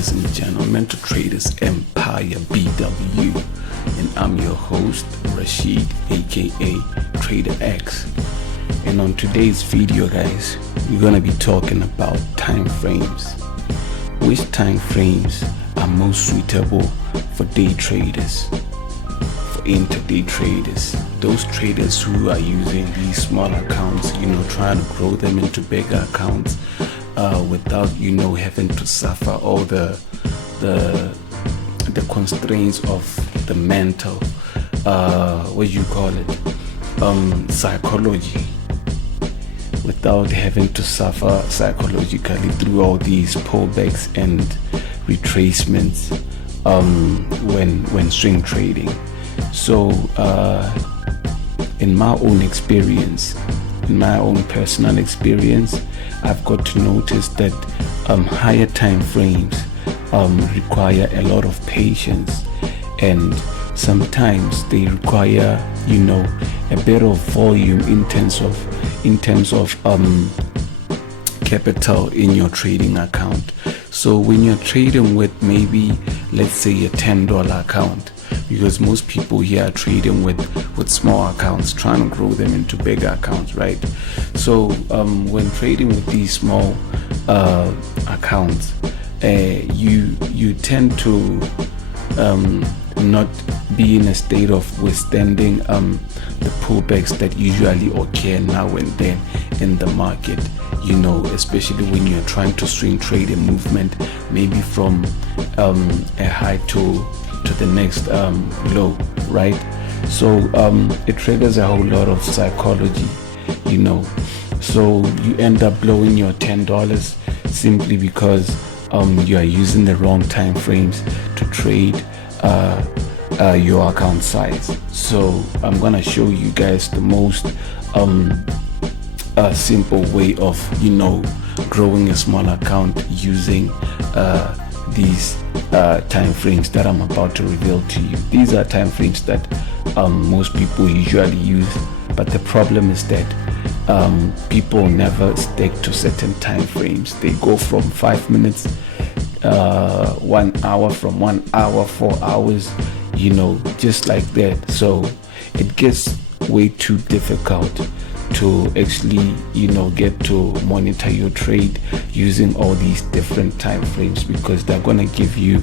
ladies and gentlemen, to Traders Empire BW, and I'm your host Rashid, aka Trader X. And on today's video, guys, we're gonna be talking about time frames. Which time frames are most suitable for day traders, for intraday traders, those traders who are using these small accounts, trying to grow them into bigger accounts without having to suffer all the constraints of the mental psychology, without having to suffer psychologically through all these pullbacks and retracements when swing trading. So in my own experience, in my own personal experience, I've got to notice that higher time frames require a lot of patience, and sometimes they require a bit of volume in terms of capital in your trading account. So when you're trading with maybe, let's say, a $10 account, because most people here are trading with small accounts, trying to grow them into bigger accounts, right? So when trading with these small accounts, you tend to not be in a state of withstanding the pullbacks that usually occur now and then in the market, especially when you're trying to swing trade a movement, maybe from a high to the next low, right? So it triggers a whole lot of psychology, so you end up blowing your $10 simply because you are using the wrong time frames to trade your account size. So I'm gonna show you guys the most simple way of growing a small account using these time frames that I'm about to reveal to you. These are time frames that most people usually use, but the problem is that people never stick to certain time frames. They go from 5 minutes, 1 hour, from 1 hour, 4 hours, just like that. So it gets way too difficult to actually get to monitor your trade using all these different time frames, because they're going to give you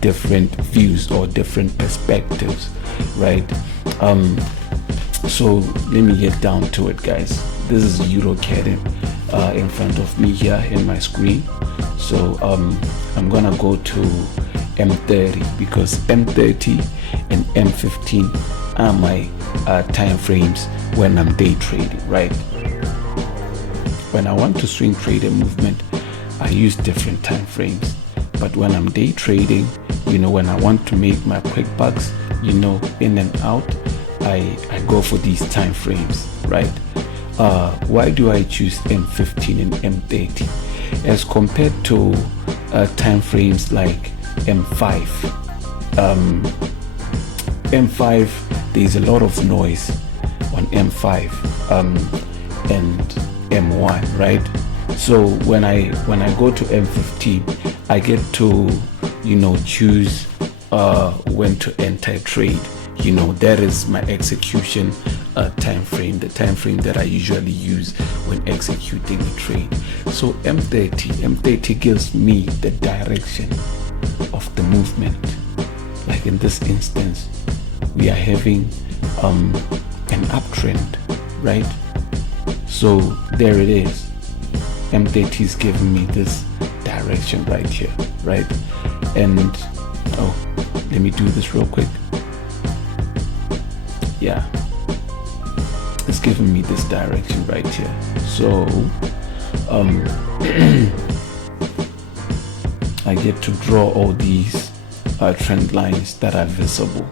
different views or different perspectives, right? So let me get down to it, guys. This is EuroCAD in front of me here in my screen. So I'm gonna go to M30, because M30 and M15 are my time frames when I'm day trading, right? When I want to swing trade a movement, I use different time frames. But when I'm day trading, when I want to make my quick bucks, in and out, I go for these time frames, right? Why do I choose M15 and M30 as compared to time frames like M5? M5, there's a lot of noise on M5 and M1, right? So when I go to M15, I get to choose when to enter a trade. That is my execution time frame, the time frame that I usually use when executing a trade. So M30 gives me the direction of the movement. Like in this instance, we are having an uptrend, right? So there it is. M30 is giving me this direction right here, right? And let me do this real quick. Yeah, it's giving me this direction right here. So I get to draw all these trend lines that are visible.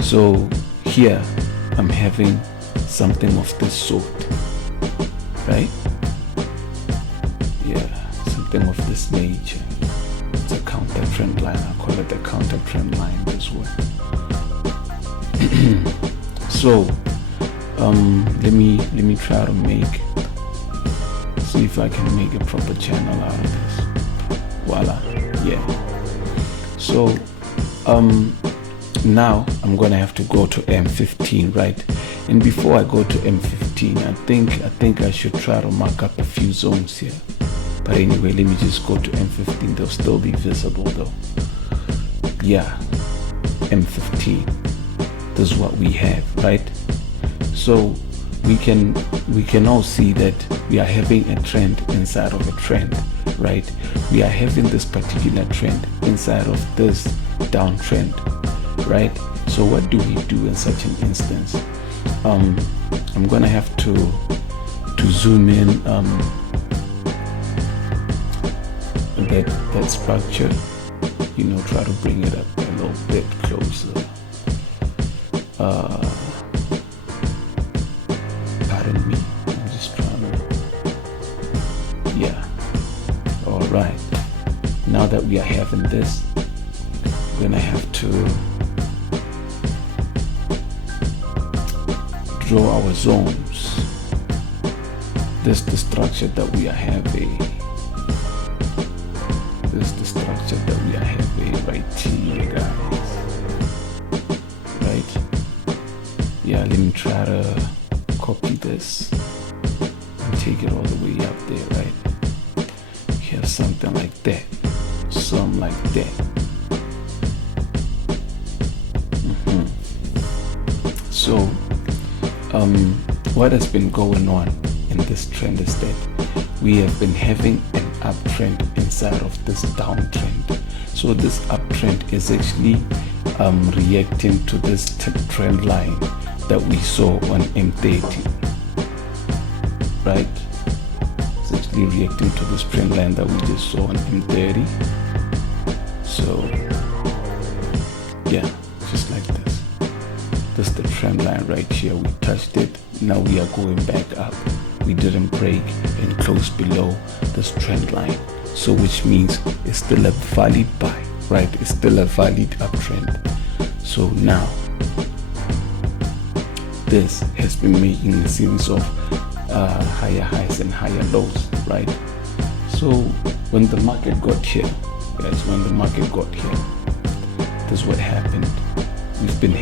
So here I'm having something of this sort, right? Yeah, something of this nature. It's a counter trend line. I call it the counter trend line this way. So let me try to see if I can make a proper channel out of this. Voila. Yeah. So now I'm gonna have to go to M15, right? And before I go to M15, I think I should try to mark up a few zones here. But anyway, let me just go to M15. They'll still be visible though. Yeah, M15. This is what we have, right? So we can all see that we are having a trend inside of a trend, right? We are having this particular trend inside of this downtrend, right? So what do we do in such an instance? I'm gonna have to zoom in that structure, try to bring it up a little bit closer. Pardon me, I'm just trying to, yeah. All right, now that we are having this, we're gonna have to draw our zones. This is the structure that we are having. This is the structure that we are having right here, guys. Right? Yeah, let me try to copy this and take it all the way up there, right? We have something like that. Something like that. So, what has been going on in this trend is that we have been having an uptrend inside of this downtrend. So this uptrend is actually reacting to this trend line that we saw on M30, right? It's actually reacting to this trend line that we just saw on M30. So yeah, just like this. This is the trend line right here. We touched it. Now we are going back up. We didn't break and close below this trend line. So which means it's still a valid buy, right? It's still a valid uptrend. So now this has been making a series of higher highs and higher lows, right? So when the market got here, guys, this is what happened. We've been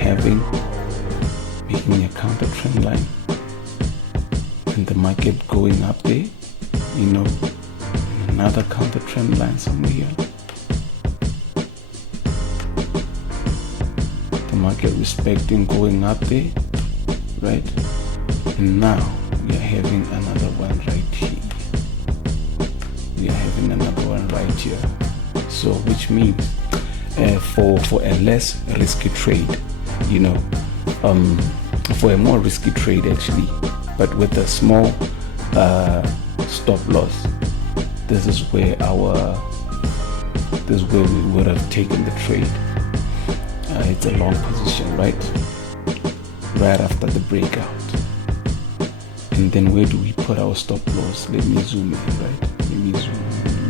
making a counter trend line, and the market going up there, another counter trend line somewhere here. The market respecting going up there, right? And now we are having another one right here. So which means for a less risky trade, for a more risky trade actually, but with a small stop loss, this is where we would have taken the trade. It's a long position, right after the breakout. And then where do we put our stop loss? Let me zoom in, right? Let me zoom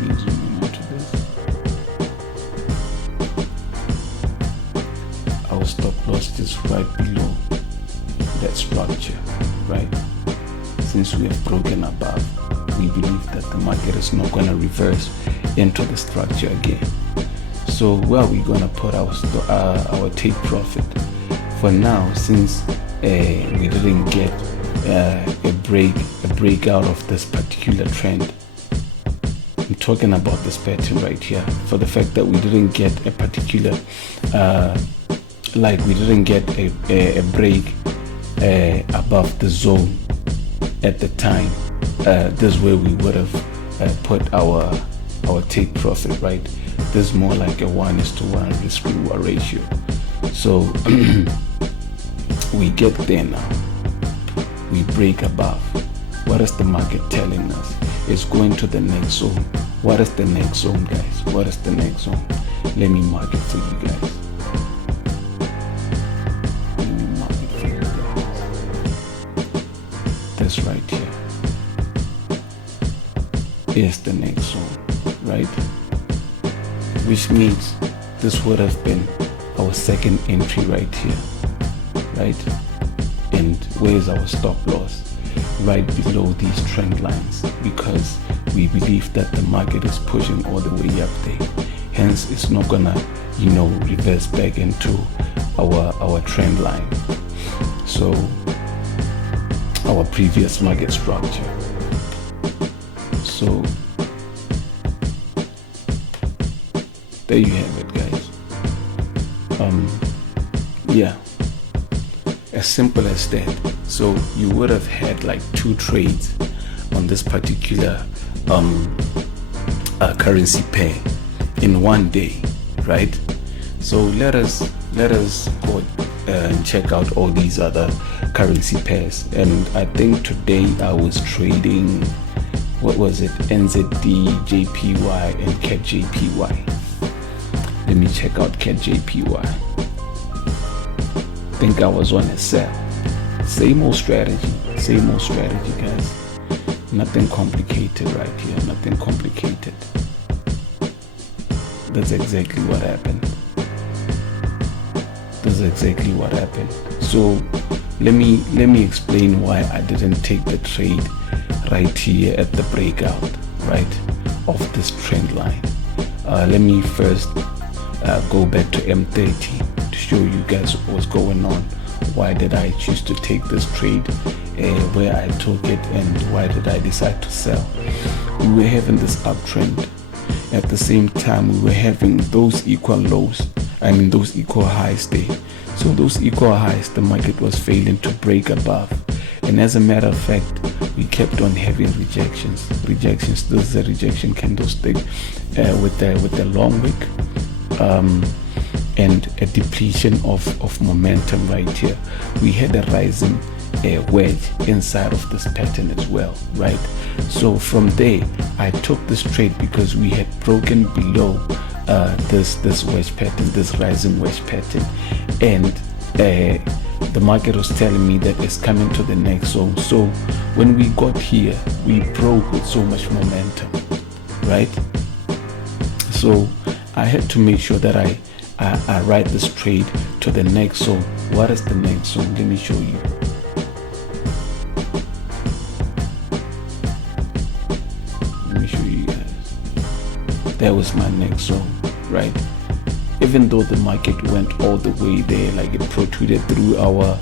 in onto this. Our stop loss is right below that structure, right? Since we have broken above, we believe that the market is not going to reverse into the structure again. So where are we going to put our take profit? For now, since we didn't get a breakout of this particular trend, I'm talking about this pattern right here, for the fact that we didn't get a particular we didn't get a break above the zone at the time. This is where we would have put our take profit, right? This is more like a 1:1 risk reward ratio. So we get there now, we break above. What is the market telling us? It's going to the next zone. What is the next zone, guys? What is the next zone? Let me mark it for you guys. This right here is the next zone, right? Which means this would have been our second entry right here, right? And where's our stop loss? Right below these trend lines, because we believe that the market is pushing all the way up there, hence it's not gonna reverse back into our trend line, so our previous market structure. So there you have it, guys. Yeah, as simple as that. So you would have had like 2 trades on this particular currency pair in one day, right? So let us go and check out all these other currency pairs. And I think today I was trading, what was it, NZD, JPY, and CAD JPY. Let me check out CAD JPY. I think I was on a sell. Same old strategy, guys. Nothing complicated right here, nothing complicated. That's exactly what happened. So let me explain why I didn't take the trade right here at the breakout, right, of this trend line. Let me first go back to M30 to show you guys what's going on. Why did I choose to take this trade, where I took it, and why did I decide to sell? We were having this uptrend. At the same time, we were having those equal lows, those equal highs there. So those equal highs, the market was failing to break above. And as a matter of fact, we kept on having rejections. This is a rejection candlestick with the long wick, and a depletion of momentum right here. We had a rising wedge inside of this pattern as well, right? So from there, I took this trade because we had broken below this wedge pattern, this rising wedge pattern, and the market was telling me that it's coming to the next zone. So when we got here, we broke with so much momentum, right? So I had to make sure that I ride this trade to the next zone. What is the next zone? Let me show you. That was my next zone, right? Even though the market went all the way there, like it protruded through our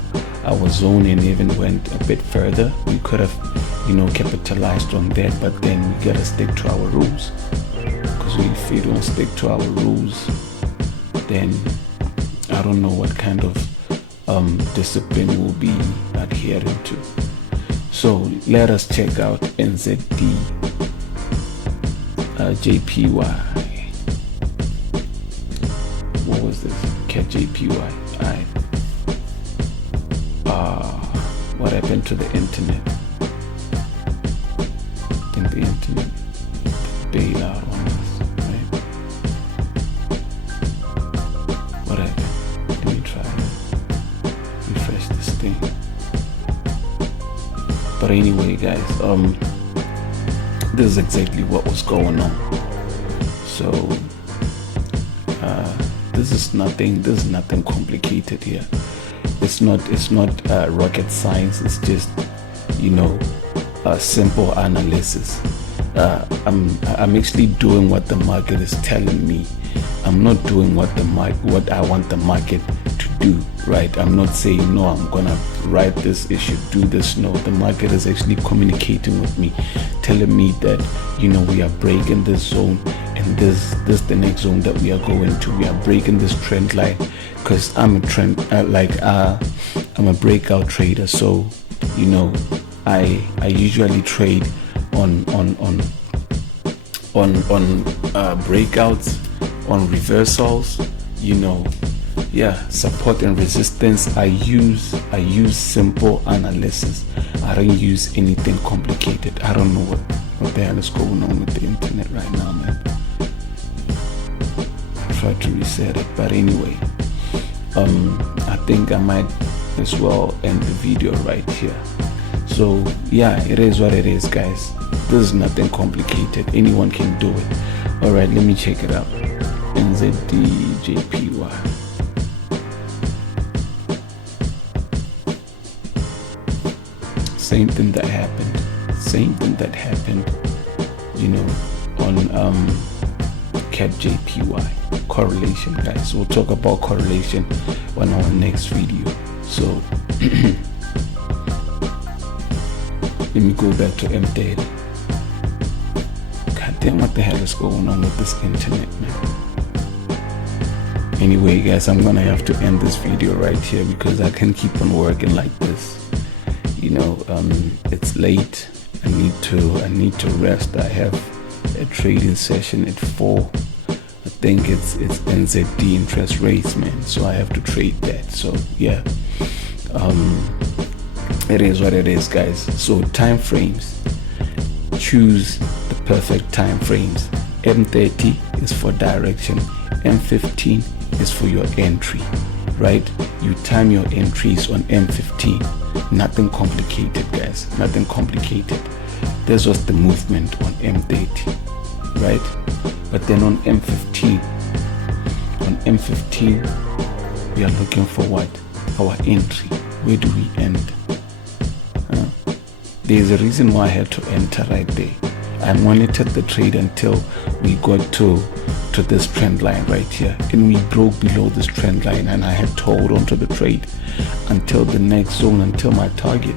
zone and even went a bit further, we could have capitalized on that. But then we gotta stick to our rules, because if we don't stick to our rules, then I don't know what kind of discipline we'll be adhering to. So let us check out NZD, JPY. What was this? CAD JPY. Alright. What happened to the internet? I think the internet bailed out on us, right? What happened? Let me try to refresh this thing. But anyway, guys, this is exactly what was going on. So this is nothing complicated here. It's not rocket science. It's just simple analysis. I'm actually doing what the market is telling me. I'm not doing what I want the market to do, right? I'm not saying, no, I'm gonna write this, it should do this. No, the market is actually communicating with me, telling me that we are breaking this zone, and this the next zone that we are going to. We are breaking this trend line, because I'm a breakout trader. So I usually trade on breakouts, on reversals, support and resistance. I use simple analysis. I don't use anything complicated. I don't know what the hell is going on with the internet right now, man. I tried to reset it, but anyway, I think I might as well end the video right here. So yeah, it is what it is, guys. This is nothing complicated. Anyone can do it. All right, let me check it out. NZD JPY. Same thing that happened, on cap JPY. Correlation, guys. We'll talk about correlation on our next video. So let me go back to M30. God damn, what the hell is going on with this internet, man? Anyway, guys, I'm gonna have to end this video right here because I can't keep on working like this. It's late. I need to rest. I have a trading session at 4. I think it's NZD interest rates, man. So I have to trade that. So yeah, it is what it is, guys. So time frames. Choose the perfect time frames. M30 is for direction. M15 is for your entry, right? You time your entries on M15. Nothing complicated, guys. Nothing complicated. This was the movement on M30, right? But then on M15, we are looking for what? Our entry. Where do we end? There's a reason why I had to enter right there. I monitored the trade until we got to this trend line right here, and we broke below this trend line, and I had to hold on to the trade until the next zone, until my target.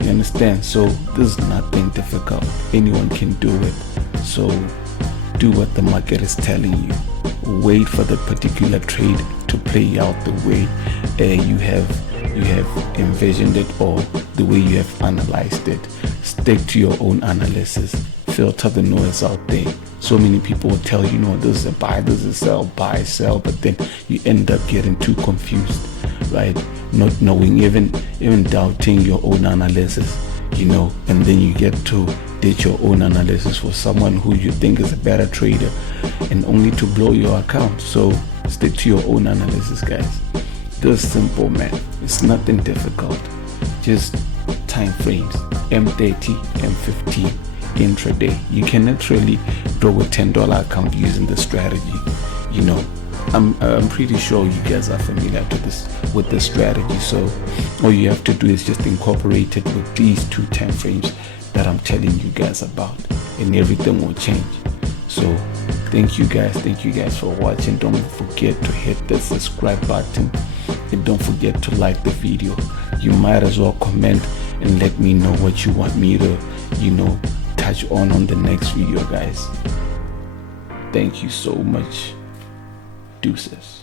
You understand? So this is nothing difficult. Anyone can do it. So do what the market is telling you. Wait for the particular trade to play out the way you have envisioned it, or the way you have analyzed it. Stick to your own analysis. Filter the noise out there. So many people will tell you, this is a buy, this is a sell, buy, sell, but then you end up getting too confused, right? Not knowing, even doubting your own analysis, and then you get to did your own analysis for someone who you think is a better trader, and only to blow your account. So stick to your own analysis, guys. This is simple, man. It's nothing difficult. Just time frames. M30, M15, intraday. You can literally draw a $10 account using the strategy. I'm pretty sure you guys are familiar with this strategy. So all you have to do is just incorporate it with these 2 time frames that I'm telling you guys about, and everything will change. So thank you guys for watching. Don't forget to hit the subscribe button, and don't forget to like the video. You might as well comment and let me know what you want me to touch on the next video, guys. Thank you so much. Deuces.